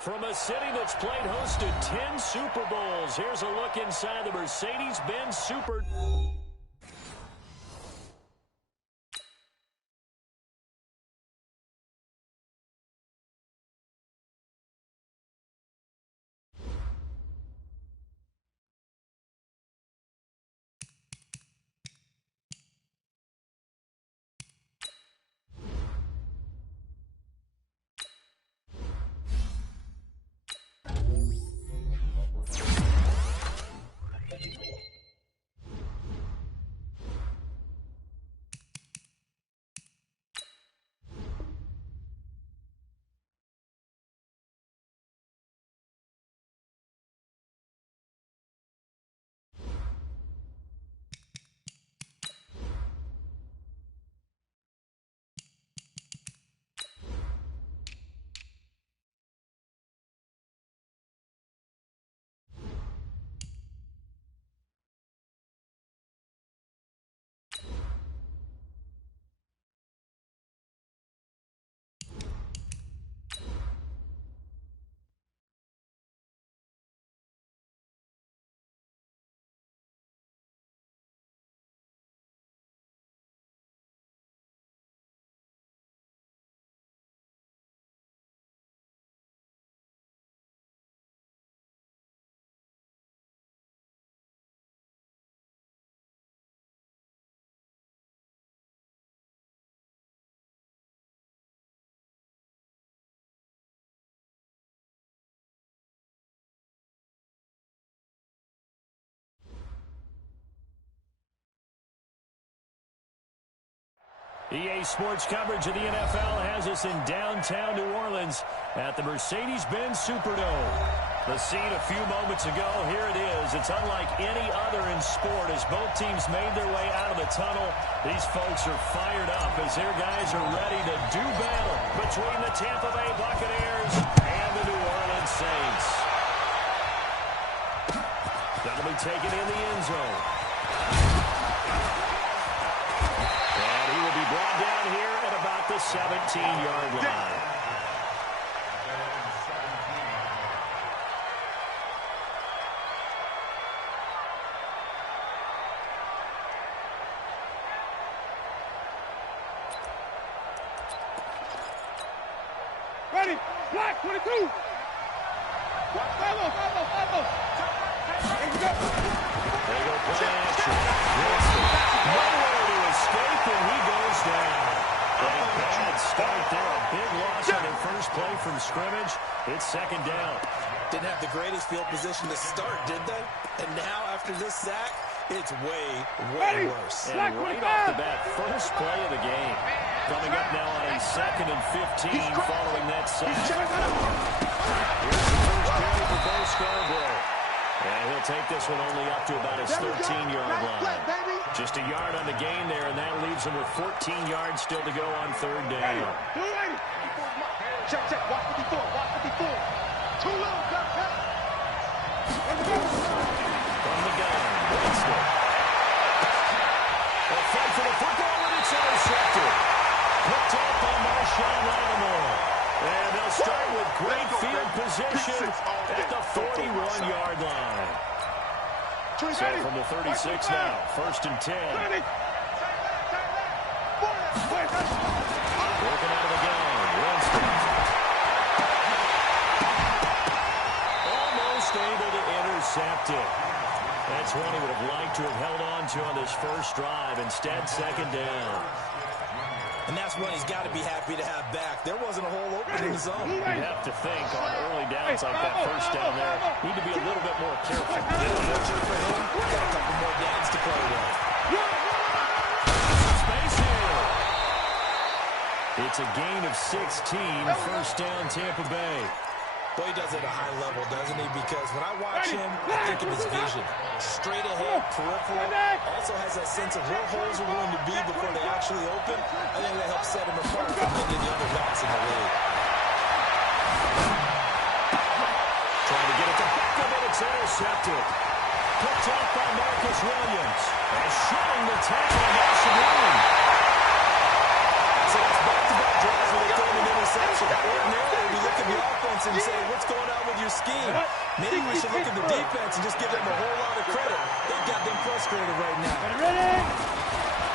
From a city that's played host to 10 Super Bowls, here's a look inside the Mercedes-Benz Super. EA Sports coverage of the NFL has us in downtown New Orleans at the Mercedes-Benz Superdome. The scene a few moments ago, here it is. It's unlike any other in sport as both teams made their way out of the tunnel. These folks are fired up as their guys are ready to do battle between the Tampa Bay Buccaneers and the New Orleans Saints. That'll be taken in the end zone. Brought down here at about the 17-yard line. Ready, black 22. Follow. There you go, play action. Nowhere to escape, and he goes down. A bad start there, a big loss on their first play from scrimmage. It's second down. Didn't have the greatest field position to start, did they? And now, after this sack, it's way worse. And right off the bat, first play of the game. Coming up now on a 2nd and 15 following that sack. Here's the first carry for Bo Scarborough. And he'll take this one only up to about his 13-yard line. Just a yard on the gain there, and that leaves him with 14 yards still to go on third down. Check. Watch 54. Too low. From the gun, Winston. A fight for the football, and it's intercepted. Picked up by Marshawn Lattimore. And they'll start with great field position at the 41-yard line. So from the 36 now, 1st and 10. Working out of the gun, Winston. Almost able to intercept it. That's one he would have liked to have held on to on this first drive. Instead, second down. And that's one he's got to be happy to have back. There wasn't a hole open in the zone. You have to think on early downs like that first down there, need to be a little bit more careful. Unfortunately for him, got a couple more downs to play with. Space here. It's a gain of 16, first down Tampa Bay. Boy, he does it at a high level, doesn't he? Because when I watch him, I think of his vision. Straight ahead, peripheral. Also has that sense of where holes are going to be before they actually open. I think that helps set him apart from many of the other backs in the league. Trying to get it to Beckham, and it's intercepted. Picked off by Marcus Williams. And shutting the tackle on Nelson Williams. So it's back-to-back drives where they throw an interception. Ordinarily, we look at the offense defense and say, what's going on with your scheme? Maybe we should look at the defense and just give them a whole lot of credit. They've got them frustrated right now. Ready?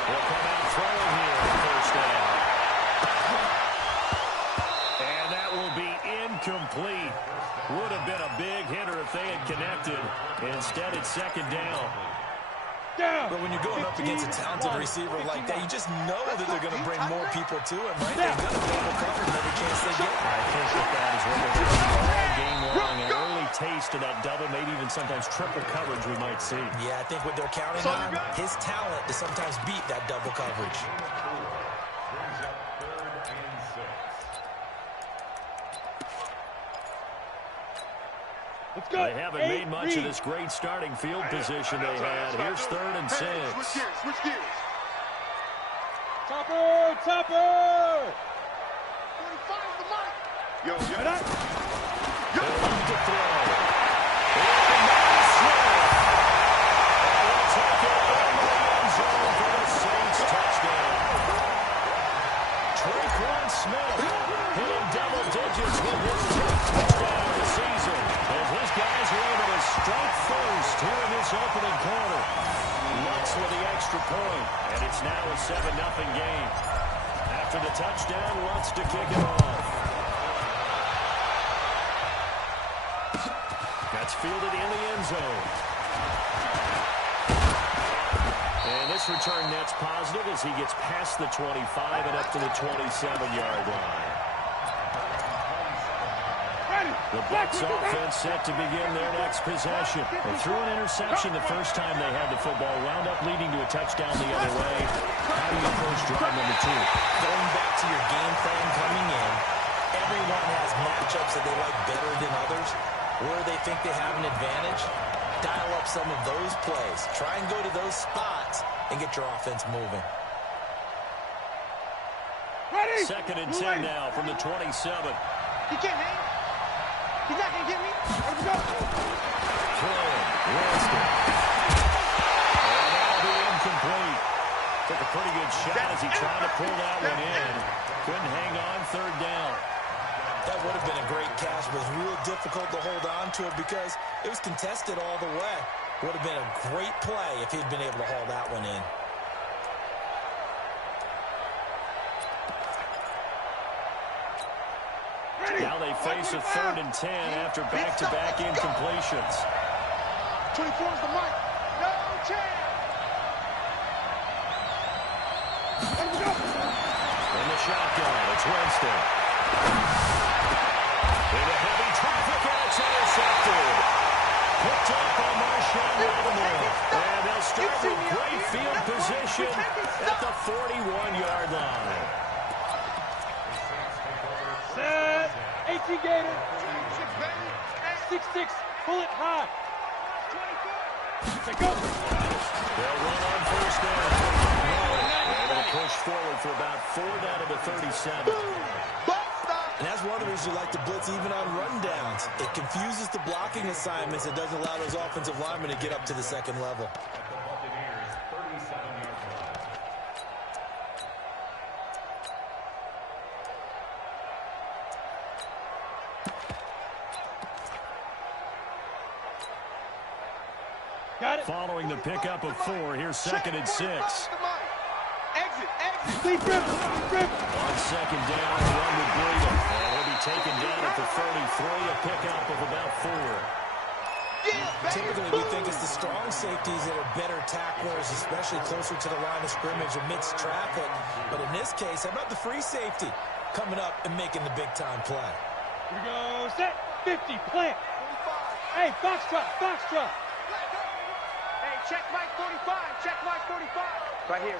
They'll come out throwing here on first down. And that will be incomplete. Would have been a big hitter if they had connected. Instead, it's second down. But when you're going up against a talented receiver like that, you just know that they're going to bring more people to him, right? They're going to double cover every chance they get. I think that is what they're doing all game long. An early taste of that double, maybe even sometimes triple coverage we might see. Yeah, I think what they're counting on, his talent to sometimes beat that double coverage. Let's go. They haven't made much of this great starting field position they had. Here's 3rd and 6. Switch gears. Topper! 45 the mic. Yo. To throw. Will take it in the end zone for the Saints touchdown. Traquan Smith hitting double digits with his 10th touchdown of the season. As his guys are able to strike first here in this opening quarter. Lutz with the extra point, and it's now a 7-0 game. After the touchdown, Lutz to kick it off. That's fielded in the end zone. And this return net's positive as he gets past the 25 and up to the 27-yard line. The Bucs offense set to begin their next possession. They threw an interception the first time they had the football, wound up leading to a touchdown the other way. How do you approach drive number 2? Going back to your game plan coming in, everyone has matchups that they like better than others. Where they think they have an advantage, dial up some of those plays. Try and go to those spots and get your offense moving. Ready? 2nd and 10 now from the 27. He can't hang. He's not going to get me. Let's go. Winston. And that'll be incomplete. Took a pretty good shot as he tried to pull that one in. Couldn't hang on 3rd down. That would have been a great catch, but it was real difficult to hold on to it because it was contested all the way. Would have been a great play if he'd been able to haul that one in. Now they face a 3rd and 10 after back-to-back incompletions. 24 is the mic. No chance. Let's go. In the shotgun, it's Winston. Into heavy traffic, and it's intercepted. Picked up by Marshawn Lattimore. And they'll start with great field position at the 41-yard line. Set. 18 Gator. 6-6. Pull it high. 24. Go. They'll run on first down. Able to push forward for about 4 down to the 37. And that's one of the reasons you like to blitz even on rundowns. It confuses the blocking assignments. It doesn't allow those offensive linemen to get up to the second level. Got it. Following the pickup of 4, here's 2nd and 6. Exit. Deep rip. On 2nd down, run with Breeden. And he'll be taken down at the 33, a pickup of about 4. Typically, we think it's the strong safeties that are better tacklers, especially closer to the line of scrimmage amidst traffic. But in this case, how about the free safety coming up and making the big-time play? Here we go. Set. 50. Plant. 45. Hey, box drop. Hey, check Mike 45. Check Mike 45. Right here.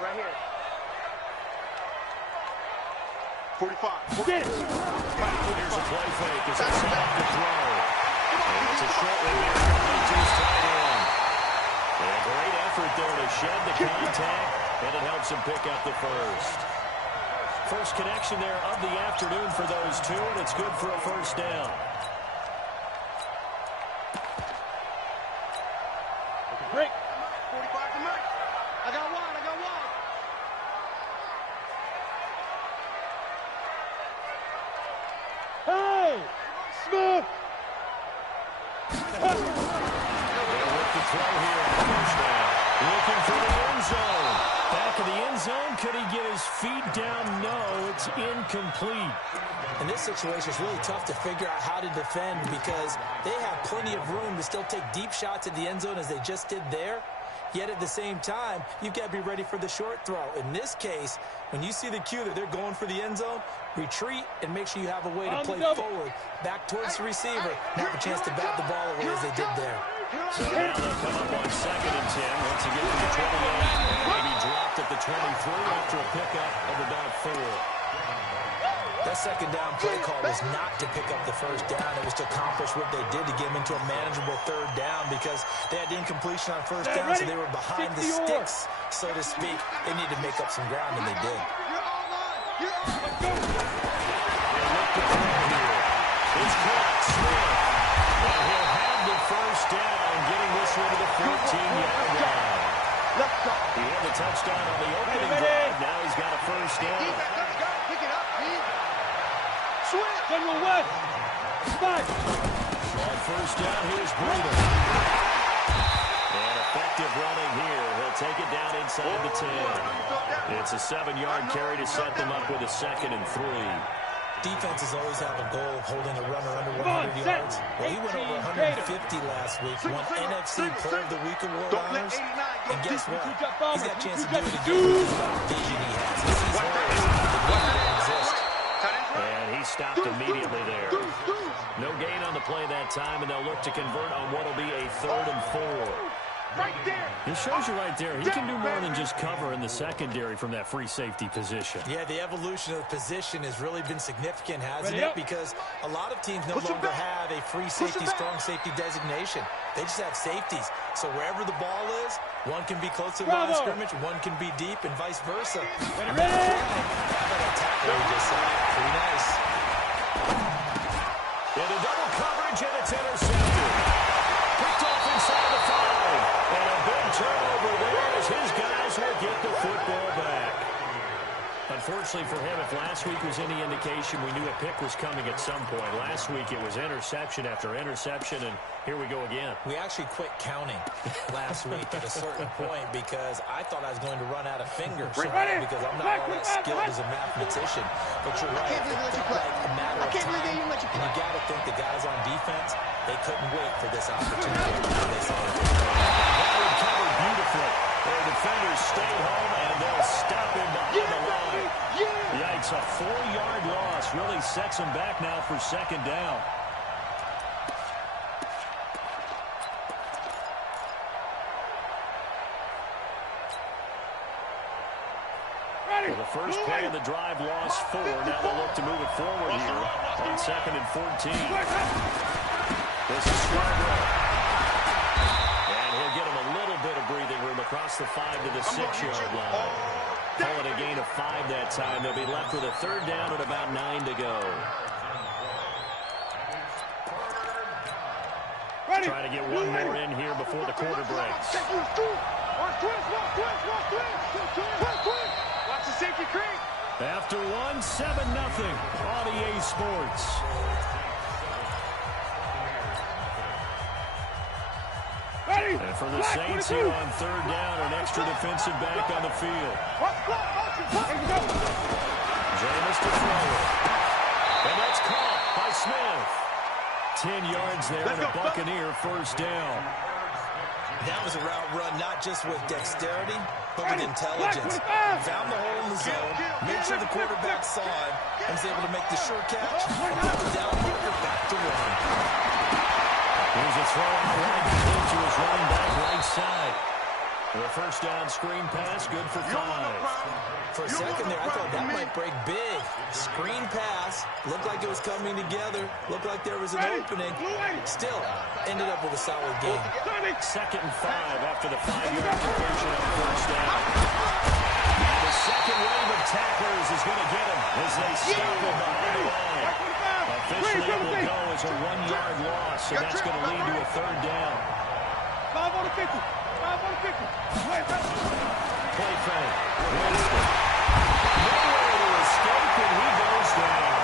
45. Get it. Here's a play fake as they set up the throw. And it's a short one here. Two's tied in. And a great effort there to shed the contact, and it helps him pick up the first. First connection there of the afternoon for those two, and it's good for a first down. Break. 45 to Mike. I got one. Hey! Smooth. With the throw here on the first down. Looking for the end zone. Back of the end zone. Could he get his feet down? No, it's incomplete. In this situation, it's really tough to figure out how to defend because they have plenty of room to still take deep shots at the end zone as they just did there. Yet at the same time, you've got to be ready for the short throw. In this case, when you see the cue that they're going for the end zone, retreat and make sure you have a way to play forward, back towards the receiver, and have a chance to bat the ball away as they did there. So now they'll come up on 2nd and 10. Once again from the 28. Maybe dropped at the 23 after a pickup of about 4. That second down play call was not to pick up the first down. It was to accomplish what they did to get them into a manageable 3rd down because they had incompletion on 1st down, so they were behind the sticks, so to speak. They needed to make up some ground, and they did. It's caught. Smith. And he'll have the first down, getting this one to the 14-yard line. He had the touchdown on the opening drive. Now he's got a first down. General West. Spot. On first down, here's Breeder. And effective running here. He'll take it down inside the 10. It's a 7-yard carry to set them up with a 2nd and 3. Defenses always have a goal of holding a runner under 100 yards. Well, he went over 150 last week, won NFC Player of the Week award honors. And guess what? He's got a chance to do it again with the vision he has. He sees holes that don't exist. And he stopped immediately there. No gain on the play that time, and they'll look to convert on what will be a 3rd and 4. It shows you right there, he can do more than just cover in the secondary from that free safety position. Yeah, the evolution of the position has really been significant, hasn't it? Because a lot of teams no longer have a free safety, strong safety designation. They just have safeties. So wherever the ball is, one can be close to the line of scrimmage, one can be deep, and vice versa. How about that tackle we just saw? Pretty nice. Into double coverage, and it's intercepted. Picked off inside the 5. And a big turnover there as his guys will get the football back. Unfortunately for him, if last week was any indication, we knew a pick was coming at some point. Last week it was interception after interception, and here we go again. We actually quit counting last week at a certain point because I thought I was going to run out of fingers because I'm not all that skilled as a mathematician. But you're right, it felt like a matter of time. And you got to think the guys on defense, they couldn't wait for this opportunity. They saw it. Covered beautifully. Their defenders stay home, and they'll stop him behind the line. Yikes, a 4-yard loss really sets them back now for 2nd down. Well, the first play of the drive lost 4. Now they'll look to move it forward here on 2nd and 14. This is Scarborough. And he'll get him a little bit of breathing room across the 5 to the 6-yard line. Call it a gain of 5 that time. They'll be left with a 3rd down and about 9 to go. Try to get one more in here before the quarter breaks. Watch the safety creep. After 1, 7-0 on EA Sports. And for the Saints here on 3rd down, an extra defensive back on the field. Jameis to throw it. And that's caught by Smith. 10 yards there and a Buccaneer first down. That was a route run not just with dexterity, but with intelligence. Found the hole in the zone, made sure the quarterback saw it, and was able to make the sure catch and put the down marker back to run. Here's a throw out right to his running back right side. For a first down screen pass, good for 5. For a second there, I thought that might break big. Screen pass, looked like it was coming together, looked like there was an opening. Still, ended up with a solid game. 2nd and 5 after the 5-yard conversion on first down. And the second wave of tacklers is going to get him as they stop him behind the line. Officially, it will go as a 1-yard loss, and that's going to lead to a 3rd down. 5 on the 50. 5 on the 50. Play fake. Winston. Nowhere to escape, and he goes down.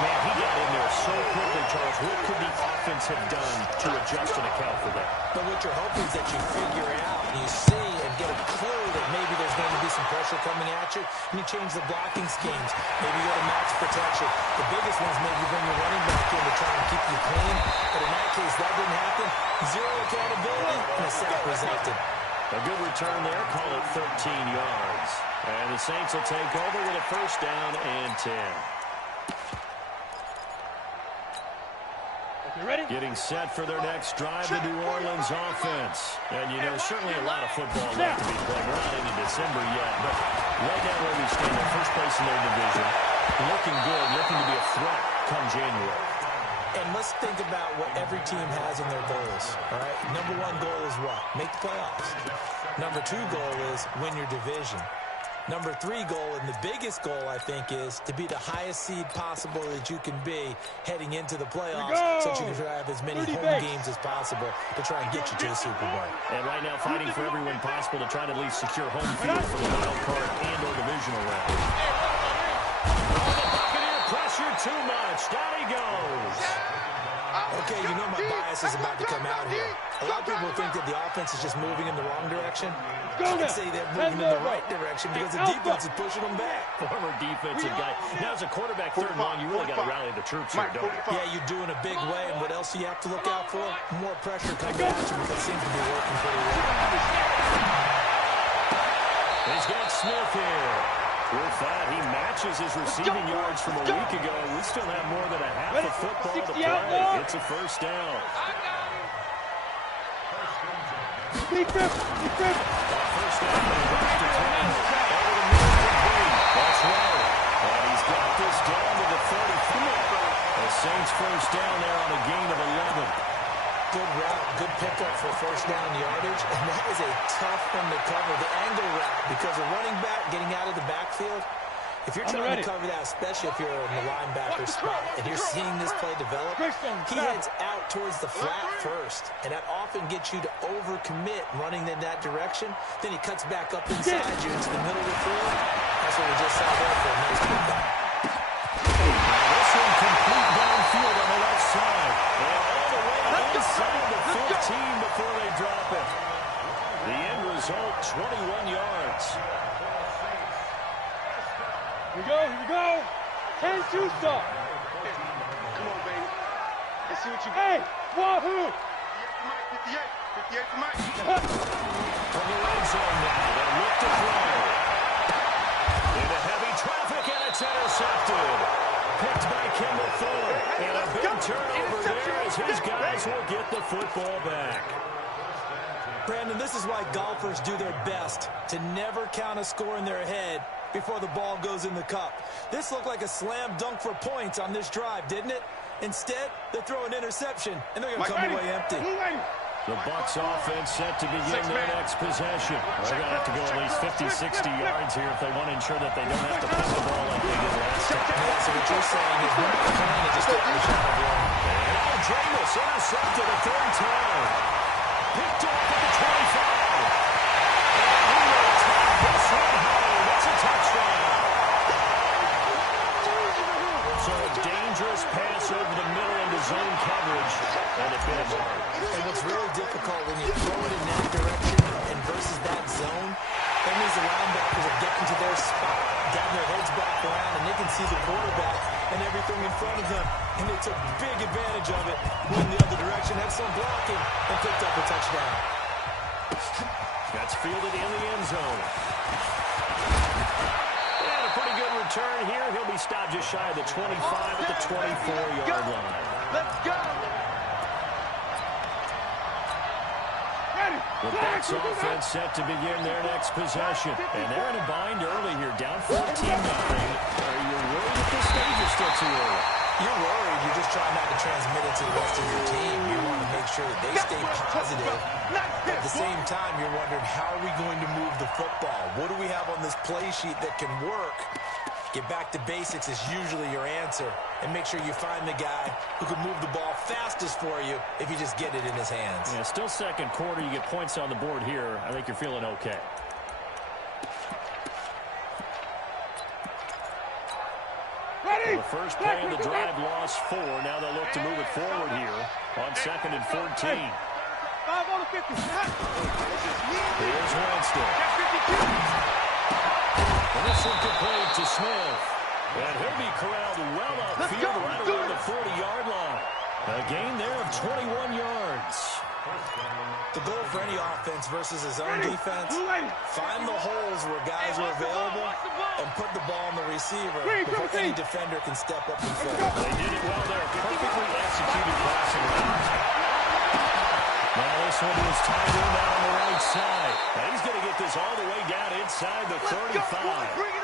Man, he got in there so quickly What could the offense have done to adjust and account for that? But what you're hoping is that you figure out, and you see and get a clue that maybe there's going to be some pressure coming at you, and you change the blocking schemes. Maybe you go to max protection. The biggest one's maybe bring your running back in to try and keep you clean. But in that case, that didn't happen. Zero accountability, and a sack resulted. A good return there, call it 13 yards. And the Saints will take over with a first down and 10. Ready? Getting set for their next drive, the New Orleans offense. And, you know, certainly a lot of football left to be played. We're not into December yet, but right now where we stand, in first place in their division, looking good, looking to be a threat come January. And let's think about what every team has in their goals, all right? Number one goal is what? Make the playoffs. Number two goal is win your division. Number three goal, and the biggest goal, I think, is to be the highest seed possible that you can be heading into the playoffs so that you can try to have as many home games as possible to try and get you to the Super Bowl. And right now fighting for every win possible to try to at least secure home field for the wild card and or divisional round. Oh, the Buccaneer pressure too much. Down he goes. Okay, you know my bias is about to come out here. A lot of people think that the offense is just moving in the wrong direction. I'd say they're moving in the right direction because the defense is pushing them back. Former defensive guy. Now, as a quarterback, third and long, you really got to rally the troops here, don't you? Yeah, you do in a big way. And what else do you have to look out for? More pressure coming at you because it seems to be working pretty well. He's got Smith here. With that, he matches his receiving yards from a week ago. We still have more than a half of football to play. It's a first down. Deep grip. First down, back to 10. Over the middle complete. That's right. And he's got this down to the 34. The Saints first down there on a gain of 11. Good route, good pickup for first down yardage, and that is a tough one to cover, the angle route, because a running back getting out of the backfield, if you're trying to cover that, especially if you're in the linebacker spot, and you're seeing this play develop, he heads out towards the flat first, and that often gets you to overcommit running in that direction. Then he cuts back up inside you into the middle of the field. That's what we just saw there for a nice pickup. This one complete downfield on the left side. Inside the 15 before they drop it. The end result, 21 yards. Here we go. 10-2 stop. Come on, baby. Let's see what you got. Hey, wahoo! 58 for Mike. From the red zone now, they look to throw. Into heavy traffic, and it's intercepted. Picked by Kimball Fuller. And a big turnover there as his guys will get the football back. Brandon, this is why golfers do their best to never count a score in their head before the ball goes in the cup. This looked like a slam dunk for points on this drive, didn't it? Instead, they throw an interception, and they're going to come away empty. The Bucs offense set to begin their next possession. They're going to have to go at least 50, 60 yards here if they want to ensure that they don't have to push the ball like they did last time. Yeah, so what you're saying is we're not trying to just take the shot of one. And now Jameis intercepted a third time. Picked off at the 25. And he will take this one home. It's a touchdown. So a dangerous pass over the middle into zone coverage. And it bit him hard. And what's really difficult when you throw it in that direction and versus that zone, that means the linebackers are getting to their spot, getting their heads back around, and they can see the quarterback and everything in front of them. And they took big advantage of it, went the other direction, had some blocking, and picked up a touchdown. That's fielded in the end zone. And a pretty good return here. He'll be stopped just shy of the 25 at the 24-yard line. Let's go. The Bucs offense set to begin their next possession. And they're in a bind early here, down 14-0. Are you worried at this stage or still too early? You're worried. You're just trying not to transmit it to the rest of your team. You want to make sure that they stay positive. At the same time, you're wondering, how are we going to move the football? What do we have on this play sheet that can work? Get back to basics is usually your answer. And make sure you find the guy who can move the ball fastest for you if you just get it in his hands. Yeah, still second quarter. You get points on the board here. I think you're feeling okay. Ready? The first play of the drive lost 4. Now they'll look to move it forward here on 2nd and 14. 5 on the 50. Here's Winston. And this one complete to Smith. And he'll be corralled well upfield right around the 40-yard line. A gain there of 21 yards. The goal for any offense versus his own defense, find the holes where guys are available and put the ball on the receiver before any defender can step up and fill. They did it well there. Perfectly executed passing. Now this one was tied in out on the right side. Now he's going to get this all the way down inside the 35.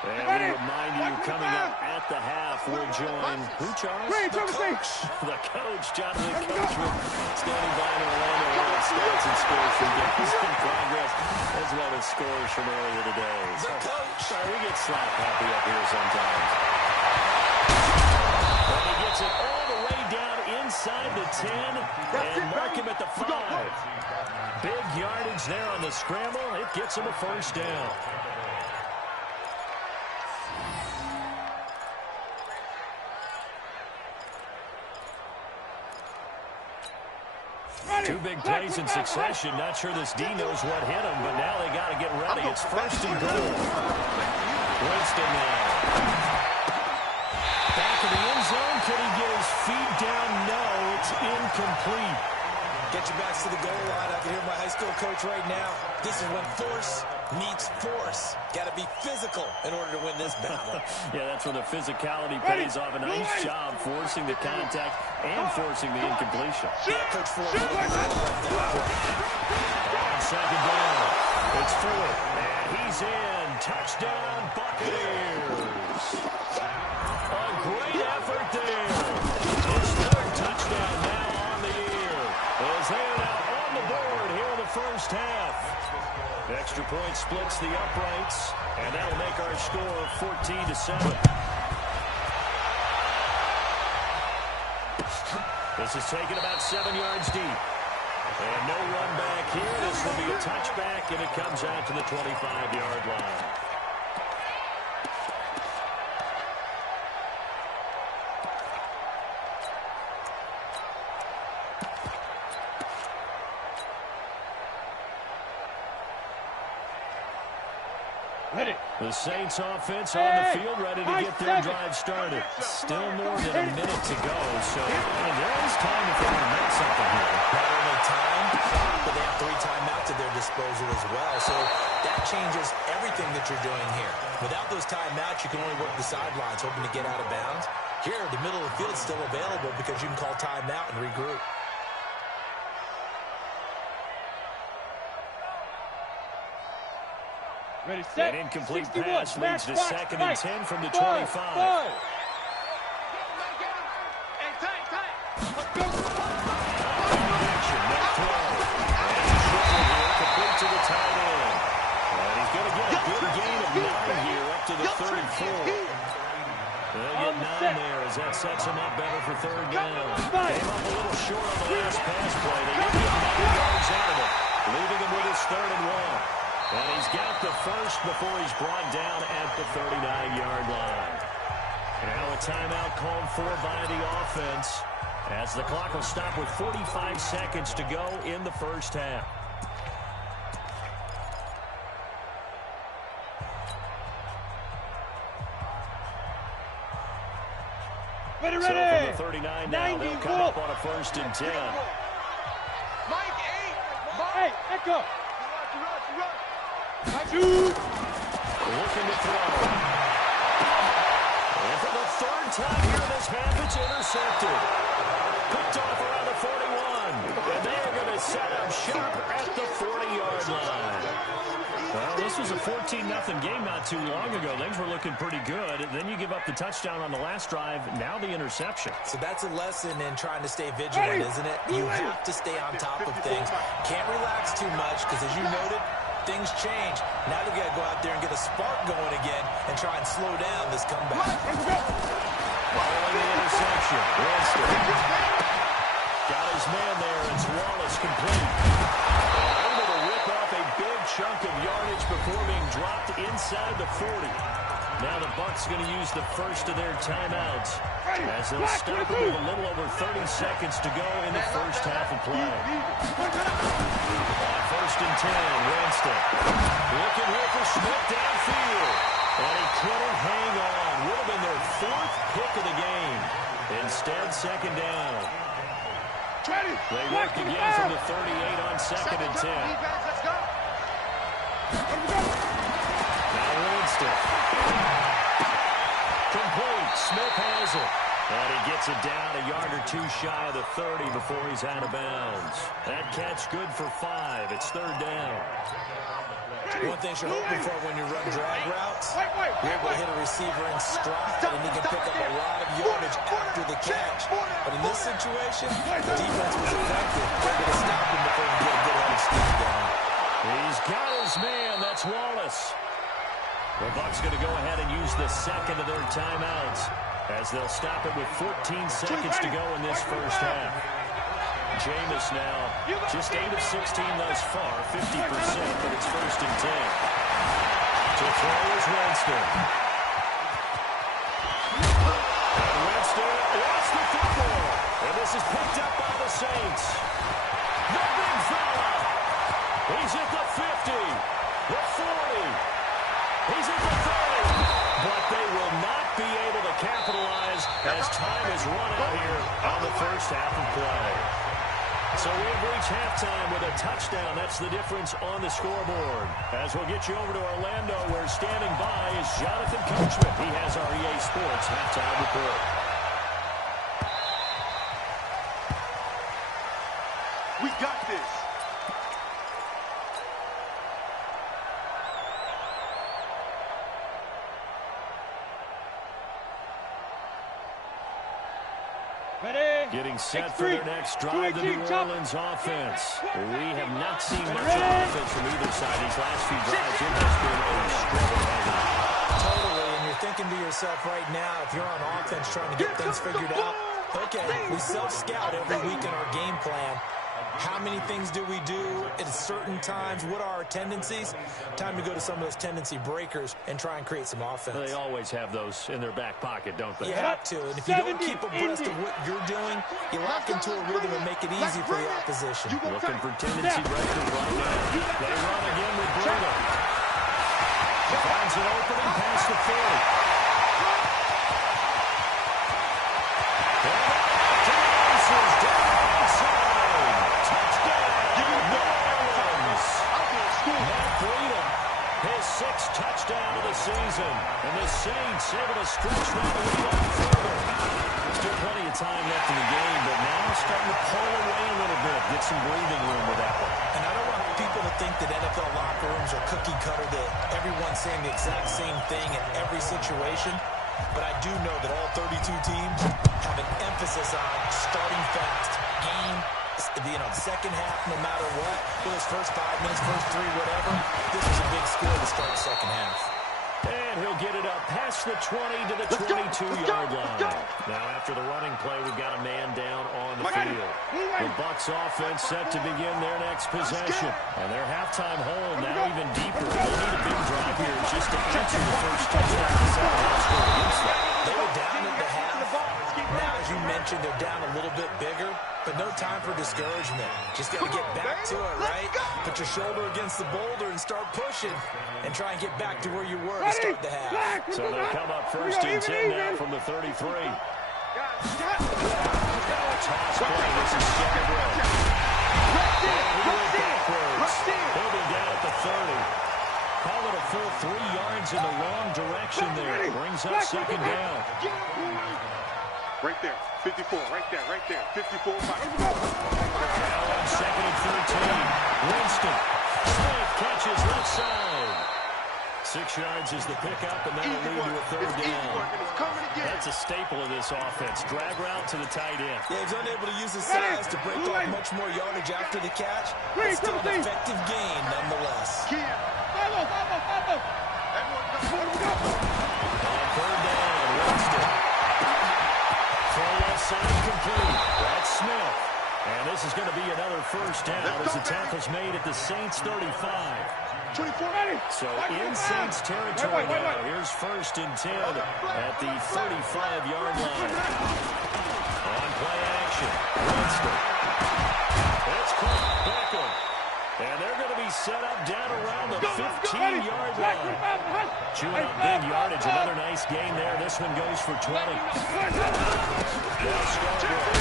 And we remind you, coming up at the half, we'll join who, Charles? The coach. The coach, Jonathan Coachman, standing by in Orlando with stats and scores from games in progress, as well as scores from earlier today. The coach. Sorry, we get slap happy up here sometimes. And he gets it all the way down inside the 10 and mark him at the 5. Big yardage there on the scramble. It gets him a first down. Two big plays in succession. Not sure this D knows what hit him, but now they got to get ready. It's 1st and goal. Winston now. Back of the end zone. Can he get his feet down? No, it's incomplete. Get your backs to the goal line. I can hear my high school coach right now. This is when force meets force. Got to be physical in order to win this battle. Yeah, that's where the physicality pays off. A nice job forcing the contact and forcing the incompletion. Yeah, Coach Ford. On 2nd down, it's 4th, and he's in. Touchdown, Buccaneers. A great effort there. His 3rd touchdown now on the year. As they are now on the board here in the first half. The extra point splits the uprights, and that'll make our score 14-7. This is taken about 7 yards deep. And no run back here. This will be a touchback, and it comes out to the 25-yard line. The Saints offense on the field, ready to get their drive started. Still more than a minute to go, so there is time if they want to make something here. Not only time, but they have 3 timeouts at their disposal as well, so that changes everything that you're doing here. Without those timeouts, you can only work the sidelines, hoping to get out of bounds. Here, the middle of the field is still available because you can call timeout and regroup. Ready, set. An incomplete 61. pass leads to 2nd and 10 from the 25. Five. Action, no throw. And he's short here, complete to the tight end. And he's going to get a good gain of 9 here, up to the 34. They'll get 9 there as that sets him up better for 3rd down. Came up a little short on the last pass play. They did get 9 yards out of it, leaving him with his 3rd and 1. And he's got the first before he's brought down at the 39-yard line. Now a timeout called for by the offense as the clock will stop with 45 seconds to go in the first half. Ready, So ready. from the 39 now, they'll come up on a 1st and 10. Hey, echo. Looking to throw. And for the 3rd time here in this half, it's intercepted. Picked off around the 41. And they are going to set up shop at the 40-yard line. Well, this was a 14-0 game not too long ago. Things were looking pretty good. Then you give up the touchdown on the last drive. Now the interception. So that's a lesson in trying to stay vigilant, isn't it? You have to stay on top of things. Can't relax too much because, as you noted, things change. Now they got to go out there and get a spark going again and try and slow down this comeback. Following the interception, Winston got his man there. It's Wallace complete. Able to rip off a big good chunk of yardage before being dropped inside the 40. Now the Bucs going to use the first of their timeouts as they'll stop it with a little over 30 seconds to go in the first half of play. On first and 10, Winston. Looking here for Smith downfield. And he couldn't hang on. Would have been their fourth pick of the game. Instead, second down. They work again from the 38 on second and 10. Now Winston. Complete. Smith has it. And he gets it down a yard or two shy of the 30 before he's out of bounds. That catch good for 5. It's third down. One thing you're hoping for when you run drag routes, you're able to hit a receiver in stride, and he can pick up a lot of yardage after the catch. But in this situation, the defense was effective. They're going to stop him before he can get a good head speed down. He's got his man. That's Wallace. The Bucs going to go ahead and use the second of their timeouts as they'll stop it with 14 seconds to go in this first half. Jameis now just 8 of 16 thus far, 50%, but it's first and 10. To throw is Winston. And Winston lost the football. And this is picked up by the Saints. The big fella. He's at the 50, the 40. He's at the 30. But they will not be able to capitalize as time is run out here on the first half of play. So we have reached halftime with a touchdown. That's the difference on the scoreboard. As we'll get you over to Orlando, where standing by is Jonathan Coachman. He has our EA Sports halftime report. We got this. Getting set for their next drive, the New Orleans offense. We have not seen much of offense from either side these last few drives. It has been a struggle, hasn't it? Totally, and you're thinking to yourself right now, if you're on offense trying to get things figured out, okay, we self-scout every week in our game plan. How many things do we do at certain times? What are our tendencies? Time to go to some of those tendency breakers and try and create some offense. They always have those in their back pocket, don't they? You have to, and if you don't keep abreast of what you're doing, you lock into a rhythm and make it easy for the opposition. Looking for tendency breakers right now. They run again with Bruno. Finds an opening past the 40. Sixth touchdown of the season, and the Saints able to stretch that lead on further. Still plenty of time left in the game, but now starting to pull away a little bit, get some breathing room with that one. And I don't want people to think that NFL locker rooms are cookie cutter, that everyone's saying the exact same thing in every situation, but I do know that all 32 teams have an emphasis on starting fast, second half, no matter what, those first 5 minutes, first 3, whatever, this is a big score to start the second half. And he'll get it up past the 20 to the 22-yard line. Now, after the running play, we've got a man down on the field. The Bucs offense set to begin their next possession. And their halftime hole now even deeper. They'll need a big drive here just to answer the first touchdown. They were down at the half. Now, as you mentioned, they're down a little bit bigger, but no time for discouragement. Just got to get back to it, right? Put your shoulder against the boulder and start pushing and try and get back to where you were to start the half. So they'll come up first and 10 now from the 33. Now a toss play. This is Scarborough. He went backwards. He'll be down at the 30. Call it a full 3 yards in the wrong direction there. Brings up second down. Right there, 54, right there, 54. Now on second and 13. Winston. Smith catches left side. 6 yards is the pickup, and that'll lead to a third down. That's a staple of this offense. Drag route to the tight end. Yeah, he's unable to use his size to break off much more yardage after the catch, but still an effective gain nonetheless. On third down, Winston. Throw left side complete. That's Smith. And this is going to be another first down as the tackle's made at the Saints 35. So in Saints territory now. Here's 1st and 10 at the 35-yard line. On play action. Winston. It's caught. Beckham. And they're going to be set up down around the 15-yard line. Chewing up big yardage. Another nice gain there. This one goes for 20. Now Scarborough.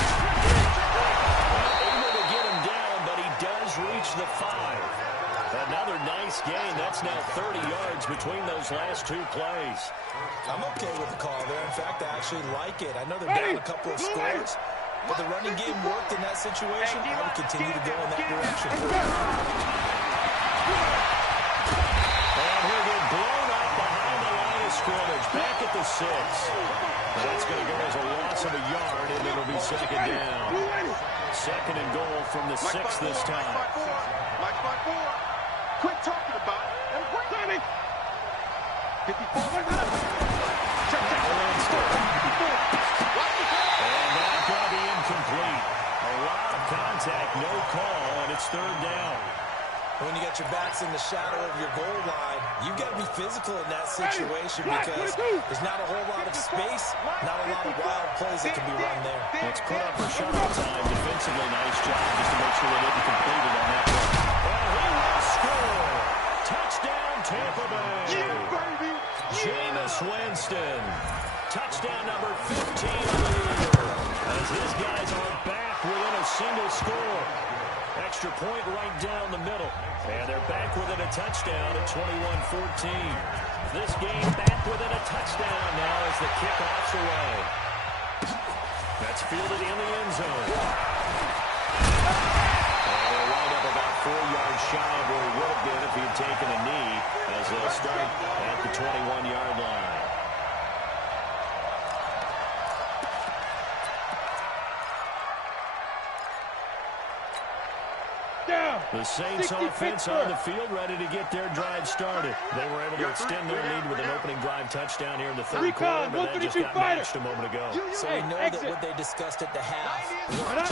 Able to get him down, but he does reach the 5. Another nice gain. That's now 30 yards between those last 2 plays. I'm okay with the call there. In fact, I actually like it. I know they're down a couple of scores, but the running game worked in that situation. I would continue to go in that direction. And he'll get blown up behind the line of scrimmage. Back at the 6. That's going to go as a loss of a yard, and it'll be 2nd down. 2nd and goal from the 6 this time. Quit talking about it. And we're 54. And that's going to be incomplete. A lot of contact, no call, and it's 3rd down. When you got your backs in the shadow of your goal line, you've got to be physical in that situation because there's not a whole lot of space, not a lot of wild plays that can be run there. Let's put up a shuttle time. Defensively, nice job just to make sure they didn't complete it on that one. And he will score. Touchdown, Tampa Bay. Jameis Winston. Touchdown number 15 of the year. As his guys are back within a single score. Extra point right down the middle. And they're back within a touchdown at 21-14. This game back within a touchdown now as the kickoff's away. That's fielded in the end zone. And they'll wind up about 4 yards shy of where he would have been if he had taken a knee as they'll start at the 21-yard line. The Saints offense on the field ready to get their drive started. They were able to extend their lead with an opening drive touchdown here in the 3rd quarter, but that just got matched a moment ago. So we know that what they discussed at the half worked. Now,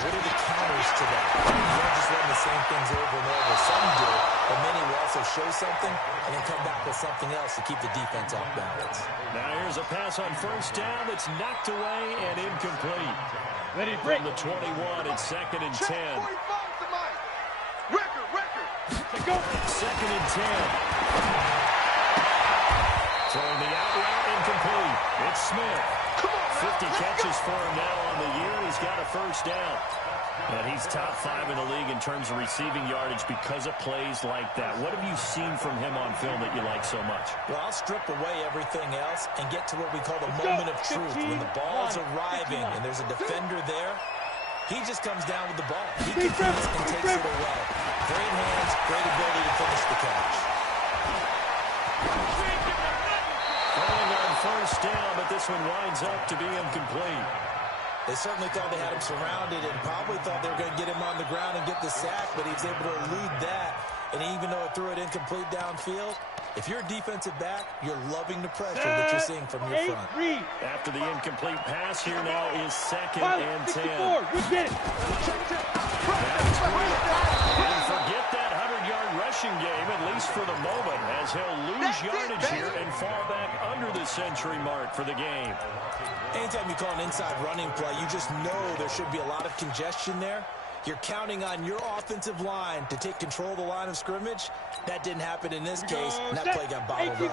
what are the counters to that? You don't just run the same things over and over. Some do, but many will also show something and then come back with something else to keep the defense off balance. Now here's a pass on 1st down that's knocked away and incomplete. Let it break. From the 21, it's 2nd and 10. Go. 2nd and 10. Throwing the out route incomplete. It's Smith. 50 catches for him now on the year. He's got a 1st down. And he's top 5 in the league in terms of receiving yardage because of plays like that. What have you seen from him on film that you like so much? Well, I'll strip away everything else and get to what we call the moment of truth. When the ball's arriving and there's a defender there, he just comes down with the ball. He competes and takes it away. Great hands, great ability to finish the catch. Falling on 1st down, but this one winds up to be incomplete. They certainly thought they had him surrounded and probably thought they were going to get him on the ground and get the sack, but he was able to elude that. And even though it threw it incomplete downfield, if you're a defensive back, you're loving the pressure that you're seeing from your front. After the incomplete pass, here now is 2nd and 10. We get it. And forget that 100-yard rushing game, at least for the moment, as he'll lose yardage here and fall back under the century mark for the game. Anytime you call an inside running play, you just know there should be a lot of congestion there. You're counting on your offensive line to take control of the line of scrimmage. That didn't happen in this case, and that play got bottled up.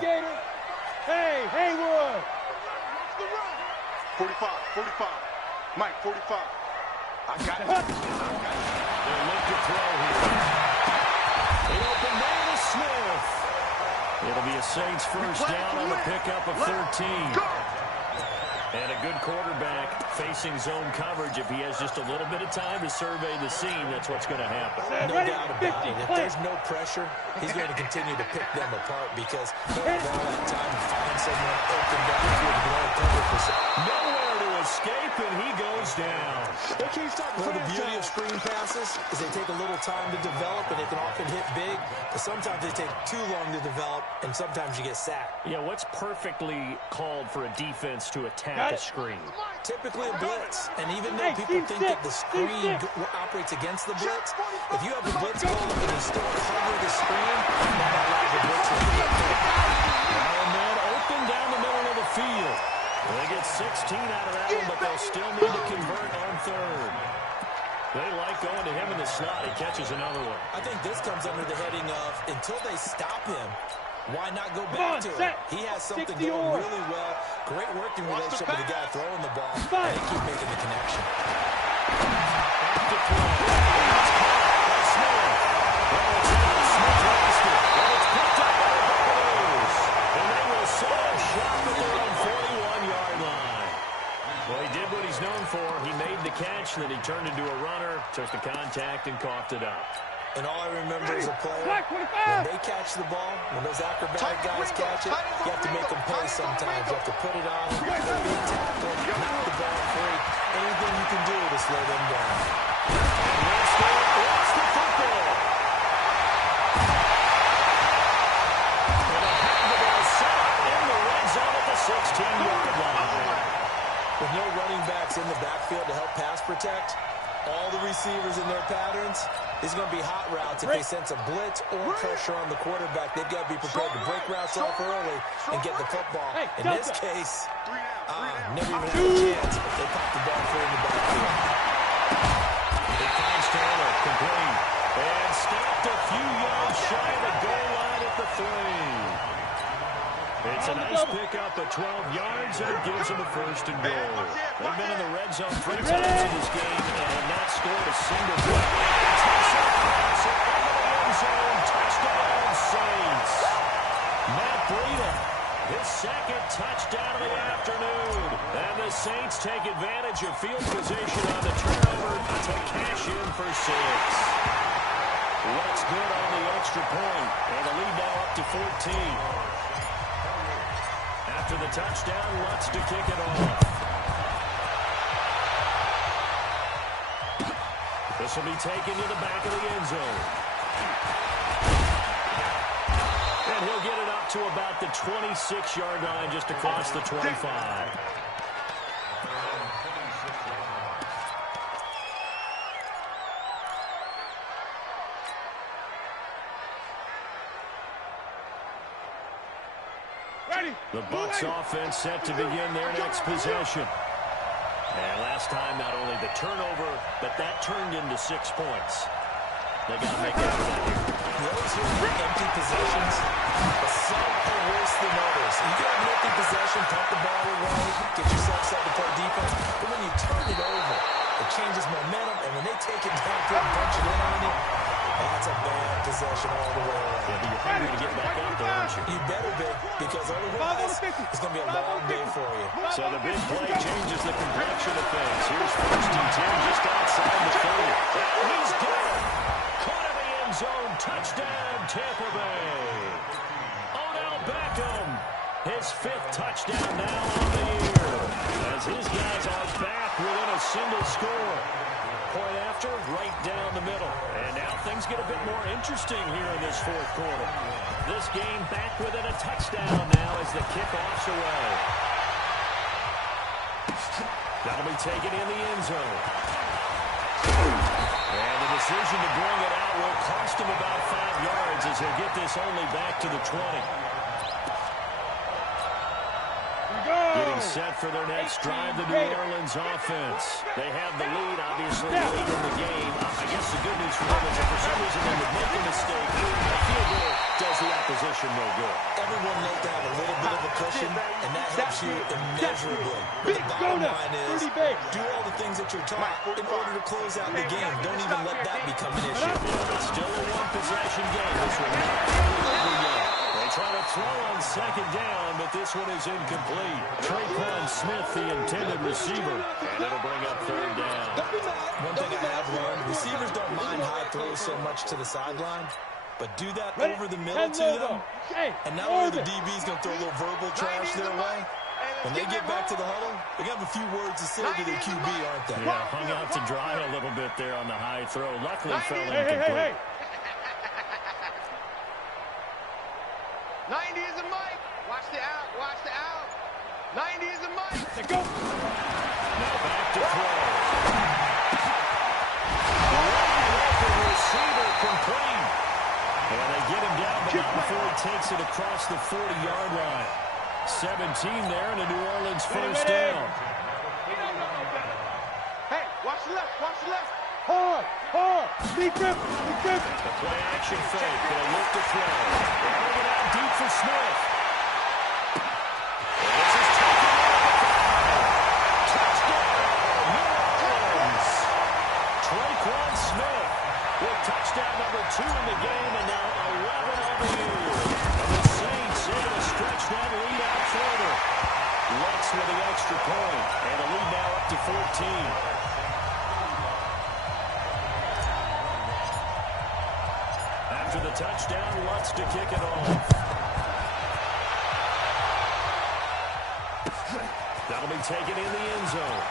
Hey, Haywood. 45. Mike, 45. I got it. They'll look to throw here. They open man to Smith. It'll be a Saints 1st down on the pickup of 13. And a good quarterback facing zone coverage. If he has just a little bit of time to survey the scene, that's what's going to happen. No doubt about it. If there's no pressure, he's going to continue to pick them apart because he'll have all that time to find someone open downfield to go cover for some. Nowhere to escape, and he goes down. Well, the beauty of screen passes is they take a little time to develop, and they can often hit big, but sometimes they take too long to develop, and sometimes you get sacked. Yeah, what's perfectly called for a defense to attack a screen? Typically a blitz, and even though people think that the screen operates against the blitz, if you have the blitz call up and you still cover the screen, that allows the blitzer to get there. And then open down the middle of the field. They get 16 out of that one, but they'll still need to convert on third. They like going to him in the slot. He catches another one. I think this comes under the heading of, until they stop him, why not go back to him? He has something going really well. Great working relationship with the guy throwing the ball, and they keep making the connection. Back to throw. Smith. Well, it's Smith lost it. And it's picked up by the Buccaneers. And they will set up shop at their own 41-yard line. Well, he did what he's known for. He made the catch, then he turned into a runner, took the contact, and coughed it up. And all I remember as a player, when they catch the ball, when those acrobatic guys catch it, you have to make them pay sometimes. You have to put it on, be tackled, knock the ball free. Anything you can do to slow them down. Lost the football. And the ball set up in the red zone at the 16-yard line. With no running backs in the backfield to help pass protect, all the receivers in their patterns, these are going to be hot routes if they sense a blitz or pressure on the quarterback. They've got to be prepared to break routes off early and get the football. In this case, never even had a chance. They popped the ball free in the backfield. It finds Taylor, complete. And stopped a few yards shy of the goal line at the 3. It's a nice pickup of 12 yards, and it gives them a first and goal. They've been in the red zone 3 times in this game and have not scored a single point. Touchdown, Saints. Matt Breida, his second touchdown of the afternoon. And the Saints take advantage of field position on the turnover to cash in for 6. What's good on the extra point, and the lead now up to 14. After the touchdown, Lutz to kick it off. This will be taken to the back of the end zone. And he'll get it up to about the 26-yard line, just across the 25. The Bucs offense set to begin their next possession. And last time, not only the turnover, but that turned into 6 points. They got to make up for that here. You always hear about empty possessions, but some are worse than others. You get an empty possession, pump the ball away, get yourself set to play defense. But when you turn it over, it changes momentum, and when they take it down, and punch it in on you, that's a bad possession all the way around. Yeah, but you're hungry to get back out there, aren't you? You better be, because otherwise it's going to be a long day for you. So the big play changes the complexion of things. Here's first and 10 just outside the 30. And he's got it. Caught in the end zone. Touchdown, Tampa Bay. Odell Beckham, his 5th touchdown now on the year. As his guys are back within a single score. Point after, right down the middle. And now things get a bit more interesting here in this 4th quarter. This game back within a touchdown now as the kickoff's away. That'll be taken in the end zone. And the decision to bring it out will cost him about 5 yards as he'll get this only back to the 20. Getting set for their next drive, the New Orleans offense. They have the lead, obviously, late in the game. I guess the good news for them is that for some reason they would make a mistake. A field goal does the opposition no good. Everyone knows to have a little bit of a cushion, and that helps you immeasurably. But the bottom line is, do all the things that you're taught in order to close out the game. Don't even let that become an issue. It's still a one-possession game. This one not over yet. They try to throw on second down, but this one is incomplete. Traquan Smith, the intended receiver, and it'll bring up 3rd down. One thing I have learned, receivers don't mind high throws so much to the sideline, but do that over the middle to them, and not only the DB's going to throw a little verbal trash their way, When they get back to the huddle, they have a few words to say to their QB, aren't they? Yeah, hung out to dry a little bit there on the high throw. Luckily fell incomplete. 90 is a mic. Watch the out. Watch the out. 90 is a mic. Let's go. Now back to throw. The receiver complete. And they get him down, but not before he takes it across the 40-yard line. 17 there and a New Orleans first down. Hey, watch the left. Watch the left. Hard. Deep grip. The play action fake. Gonna look to throw. They're bring it out deep for Smith. This is taken out. Touchdown, New Orleans. Traquan Smith with touchdown number 2 in the game, and now 11 on the year. And the Saints able to stretch that lead out further. Lutz with the extra point, and the lead now up to 14. After the touchdown, Lutz to kick it off. That'll be taken in the end zone.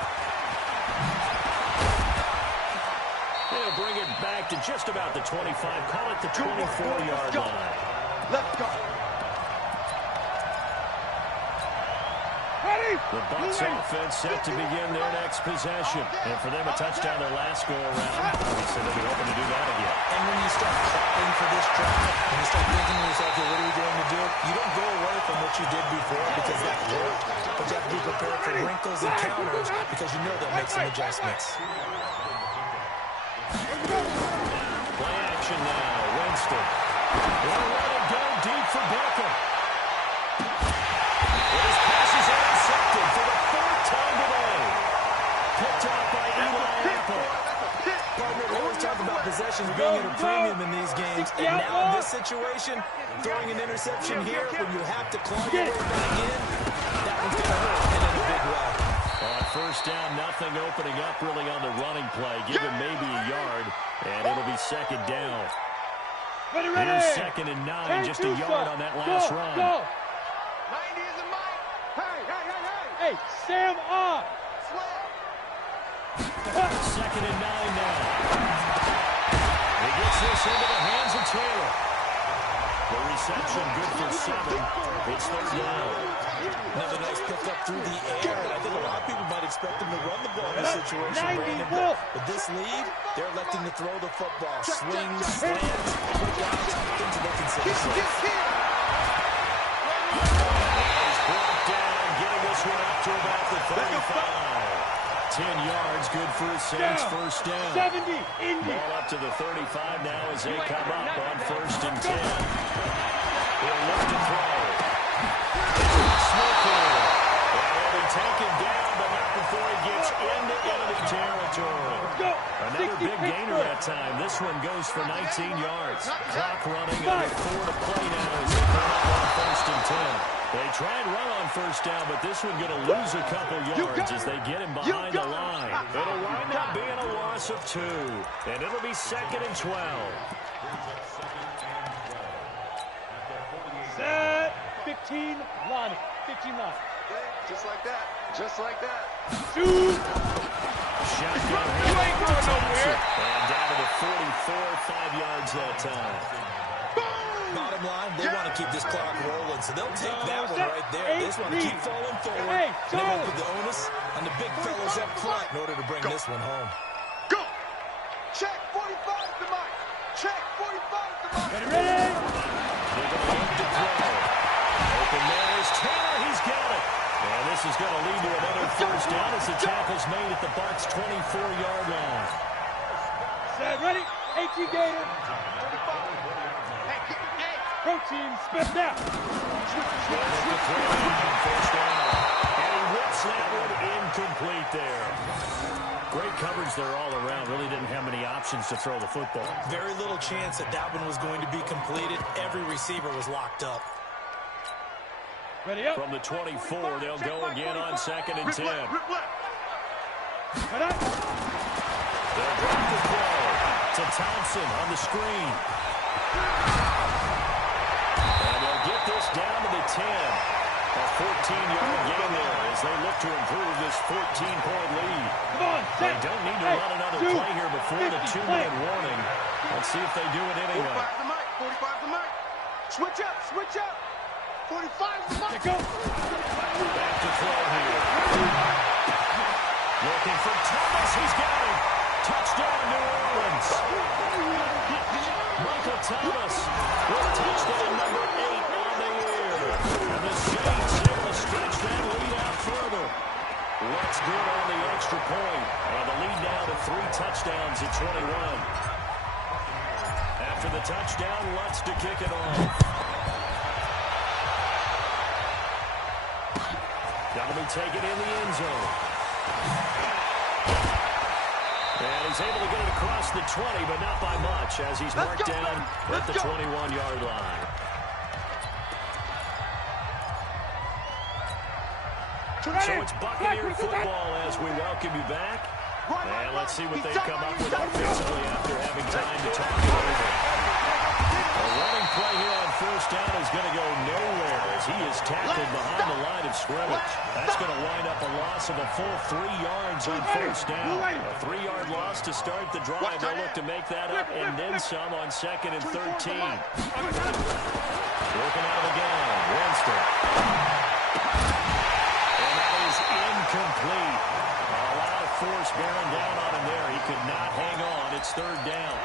They'll bring it back to just about the 25. Call it the 24-yard line. Let's go. The Bucs offense set to begin their next possession. And for them, a touchdown their last go-around. Obviously, they'll be hoping to do that again. And when you start plotting for this drive, when you start thinking to yourself, okay, what are we going to do? You don't go away from what you did before because that worked. But you have to be prepared for wrinkles and counters because you know they'll make some adjustments. Play action now. Winston. They'll let it go deep for Beckham. His pass is intercepted for the 4th time today. Picked up by Eli Apple. Partner, we always talk about possessions being at a premium in these games. And now in this situation, throwing an interception here when you have to claw your way back in, that one's going to hurt, and in a big way. On first down, nothing opening up really on the running play. Give him maybe a yard, and it'll be second down. Ready. Here's 2nd and 9, just a yard on that last run. 90 is a mic. Hey, Sam on. 2nd and 9 now. He gets this into the hands of Taylor. The reception good for 7. It's 3rd down. Another nice pickup through the air. I think a lot of people might expect them to run the ball in this situation, Brandon. But this lead, they're electing to throw the football. Swings, slants, quick outs, things that they consider safe. He's brought down, getting this one up to about the 35. 10 yards, good for a Saints first down. 70, Indy. Ball up to the 35 now as they come up on 1st and 10. He'll look to throw. Smith here. And he'll be taken down, but not before he gets into enemy territory. Another big gainer that time. This one goes for 19 yards. Clock running, under 4 to play now as they come up on 1st and 10. They try and run on first down, but this one going to lose a couple yards as they get him behind the line. It'll wind up being a loss of 2, and it'll be 2nd and 12. Set. 15, Lonnie. 15 line. Just like that. Just like that. Shoot. Shotgun here for Thompson. And down to the 44, 5 yards that time. Bottom line, they want to keep this clock rolling, so they'll take that one right there. They just want to keep falling forward. And they won't put the onus on the big fellows up front in order to bring this one home. Go. Check 45 to Mike. Check 45 to Mike. Ready. They're going to look to throw. Open there is Taylor. He's got it. And this is going to lead to another first down as the tackle's made at the Bucs' 24-yard line. Set. Ready. 18 Gator. Protein spit now. First down. And he whips that one incomplete there. Great coverage there all around. Really didn't have many options to throw the football. Very little chance that that one was going to be completed. Every receiver was locked up. Ready up. From the 24, they'll go again on 2nd and 10. Right up. They'll drop the throw to Thompson on the screen. And they'll get this down to the 10. A 14-yard gain there as they look to improve this 14-point lead. They don't need to run another play here before the 2-minute warning. Let's see if they do it anyway. 45 to Mike. 45 to Mike. Switch up. Switch up. 45 to Mike. Back to throw here. Looking for Thomas. He's got him. Touchdown, New Orleans. Michael Thomas with touchdown number 8 on the year. And the Saints able to stretch that lead out further. Lutz good on the extra point. And the lead now to 3 touchdowns at 21. After the touchdown, Lutz to kick it off. Got to be taken in the end zone. And he's able to get it across the 20, but not by much, as he's marked down at the 21-yard line. So it's Buccaneer football as we welcome you back. And let's see what they come up with offensively after having time to talk it over. A running play here on first down is going to go nowhere as he is tackled behind the line of scrimmage. That's going to wind up a loss of a full 3 yards on first down. A 3-yard loss to start the drive. They'll look to make that up and then some on 2nd and 13. Working out of the gun, Winston. And that is incomplete. A lot of force bearing down on him there. He could not hang on. It's 3rd down.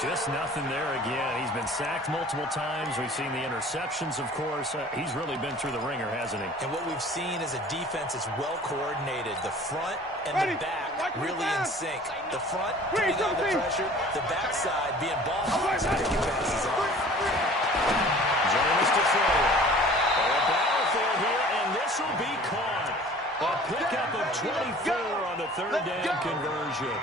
Just nothing there again. He's been sacked multiple times. We've seen the interceptions, of course. He's really been through the ringer, hasn't he? And what we've seen is a defense that's well coordinated. The front and the back really in sync. The front putting on the pressure. The backside being ball hawks and picking passes off. Jonas to throw it. A battlefield here, and this will be caught. A pickup of 24 on the 3rd down conversion.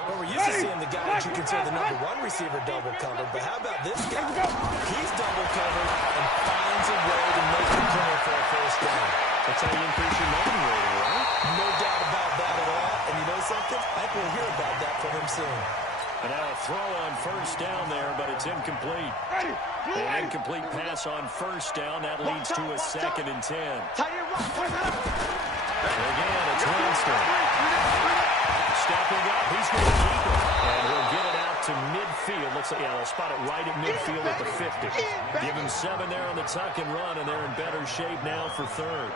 Well, we're used to seeing the guy that you consider the number 1 receiver double covered, but how about this guy? He's double covered and finds a way to make the play for a first down. That's how you increase your running rating, right? No doubt about that at all. And you know something? I think we'll hear about that from him soon. And now a throw on first down there, but it's incomplete. An incomplete pass on first down. That leads to a 2nd and 10. Again, it's Winston. Stepping up, he's going to keep it. And he'll get it out to midfield. Looks like, they'll spot it right at midfield at the 50. Give him 7 there on the tuck and run, and they're in better shape now for 3rd.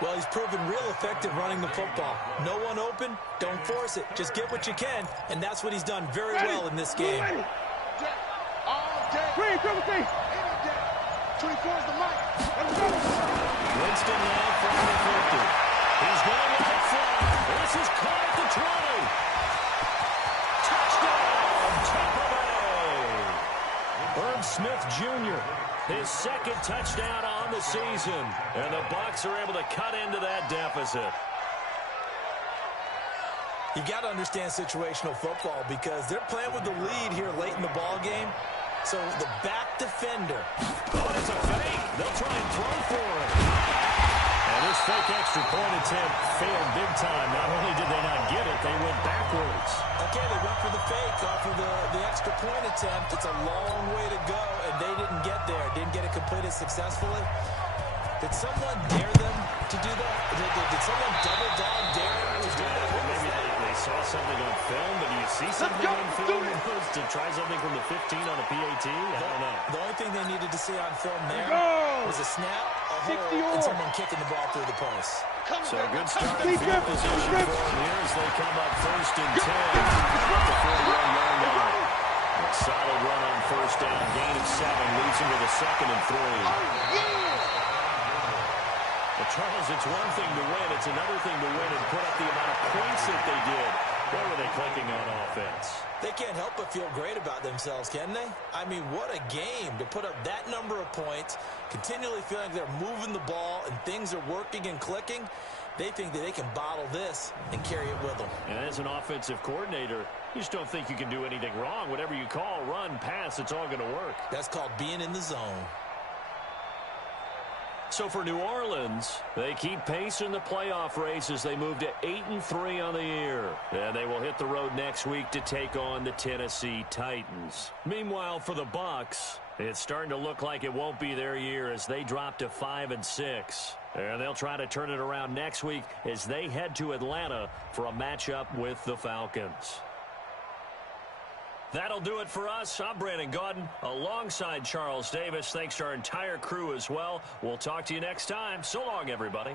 Well, he's proven real effective running the football. No one open, don't force it. Just get what you can, and that's what he's done very well in this game. All day. 24 is the mic. Winston now from the 50. He's going to get flat. This is caught at the 20. Touchdown, Tampa Bay. Herb Smith Jr., his 2nd touchdown on the season. And the Bucs are able to cut into that deficit. You got to understand situational football because they're playing with the lead here late in the ball game. So the back defender. Oh, it's a fake. They'll try and throw for it. And this fake extra point attempt failed big time. Not only did they not get it, they went backwards. Okay, they went for the fake off of the extra point attempt. It's a long way to go, and they didn't get there. Didn't get it completed successfully. Did someone dare them to do that? Did someone double dog dare them to do that? Maybe they saw something on film, but do you see something on film to try something from the 15 on a PAT? I don't know. The only thing they needed to see on film there was a snap, a hole, and someone kicking the ball through the post. So a good start in field position for them here as they come up 1st and 10 at the 41-yard line. A solid run on first down, gain of 7, leads them to the 2nd and 3. But Charles, it's one thing to win. It's another thing to win and put up the amount of points that they did. Where were they clicking on offense? They can't help but feel great about themselves, can they? I mean, what a game to put up that number of points, continually feeling they're moving the ball and things are working and clicking. They think that they can bottle this and carry it with them. And as an offensive coordinator, you just don't think you can do anything wrong. Whatever you call, run, pass, it's all going to work. That's called being in the zone. So for New Orleans, they keep pace in the playoff race as they move to 8-3 on the year. And they will hit the road next week to take on the Tennessee Titans. Meanwhile, for the Bucs, it's starting to look like it won't be their year as they drop to 5-6. And they'll try to turn it around next week as they head to Atlanta for a matchup with the Falcons. That'll do it for us. I'm Brandon Gotw alongside Charles Davis. Thanks to our entire crew as well. We'll talk to you next time. So long, everybody.